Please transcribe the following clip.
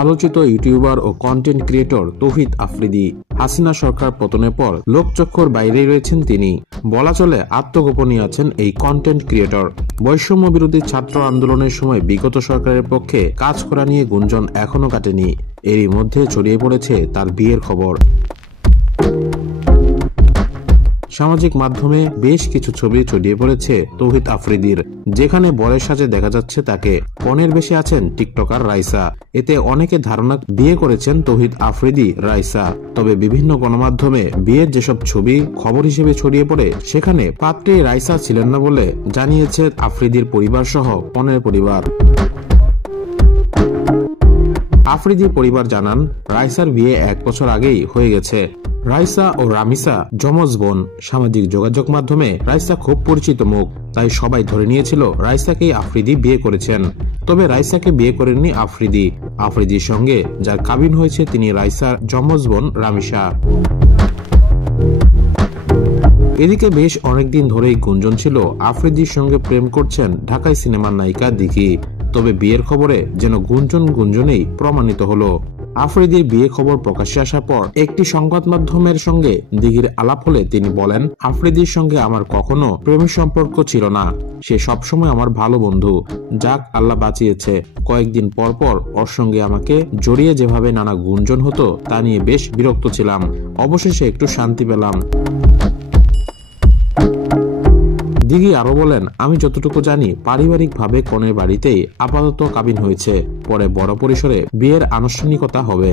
আলোচিত ইউটিউবার ও content creator তৌহিদ আফ্রিদি। হাসিনা সরকার পতনের পর লোকচক্ষুর বাইরে রয়েছেন তিনি। বলা চলে আত্মগোপনে আছেন এই কন্টেন্ট ক্রিয়েটর। বৈষম্য বিরোধী ছাত্র আন্দোলনের সময় বিগত সরকারের পক্ষে কাজ করা নিয়ে গুঞ্জন এখনো কাটেনি। এরই মধ্যে ছড়িয়ে পড়েছে তার বিয়ের খবর। সামাজিক মাধ্যমে বেশ কিছু ছবি ছড়িয়ে পড়েছে তৌহিদ আফ্রিদির, যেখানে বরের সাজে দেখা যাচ্ছে তাকে। কনের বেশে আছেন টিকটকার রাইসা। এতে অনেকে ধারণা বিয়ে করেছেন তৌহিদ আফ্রিদি রাইসা। তবে বিভিন্ন গণমাধ্যমে বিয়ের যেসব ছবি খবর হিসেবে ছড়িয়ে পড়ে, সেখানে পাত্রী রাইসা ছিলেন না বলে জানিয়েছে আফ্রিদির পরিবার সহ কনের পরিবার। আফ্রিদির পরিবার জানান, রাইসার বিয়ে 1 বছর আগেই হয়ে গেছে। রাইসা ও রামিসা যমজ বোন। সামাজিক যোগাযোগ মাধ্যমে রাইসা খুব পরিচিত মুখ, তাই সবাই ধরে নিয়েছিল রাইসাকেই আফ্রিদি বিয়ে করেছেন। তবে রাইসাকে বিয়ে করেননি আফ্রিদি। আফ্রিদির সঙ্গে যার কাবিন হয়েছে তিনি রাইসার যমজ বোন রামিসা। এদিকে বেশ অনেকদিন ধরেই গুঞ্জন ছিল আফ্রিদির সঙ্গে প্রেম করছেন ঢাকাই সিনেমার নায়িকা দিঘি। তবে বিয়ের খবরে যেন গুঞ্জনেই প্রমাণিত হলো। আফ্রিদির বিয়ে খবর প্রকাশ্যে আসার পর একটি সংবাদ মাধ্যমের সঙ্গে দিঘির আলাপ হলে তিনি বলেন, আফ্রিদির সঙ্গে আমার কখনো প্রেমের সম্পর্ক ছিল না। সে সবসময় আমার ভালো বন্ধু। যাক, আল্লাহ বাঁচিয়েছে। কয়েকদিন পর পর ওর সঙ্গে আমাকে জড়িয়ে যেভাবে নানা গুঞ্জন হতো, তা নিয়ে বেশ বিরক্ত ছিলাম। অবশেষে একটু শান্তি পেলাম। দিঘি আরো বলেন, আমি যতটুকু জানি পারিবারিকভাবে কনের বাড়িতেই আপাতত কাবিন হয়েছে। পরে বড় পরিসরে বিয়ের আনুষ্ঠানিকতা হবে।